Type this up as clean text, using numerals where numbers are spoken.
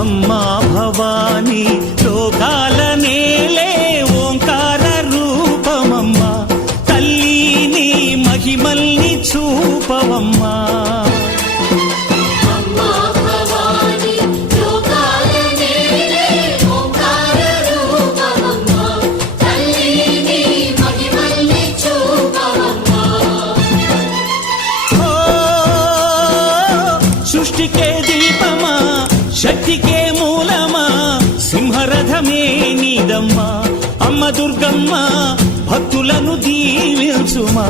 అమ్మా భవానీ లోకాల నేలే ఓంకార రూపమమ్మా తల్లి నీ మహిమల్ని చూపవమ్మా సృష్టికే దీపమా శక్తికే మూలమా సింహరథమే నీదమ్మా అమ్మ దుర్గమ్మ భక్తులను దీవించుమా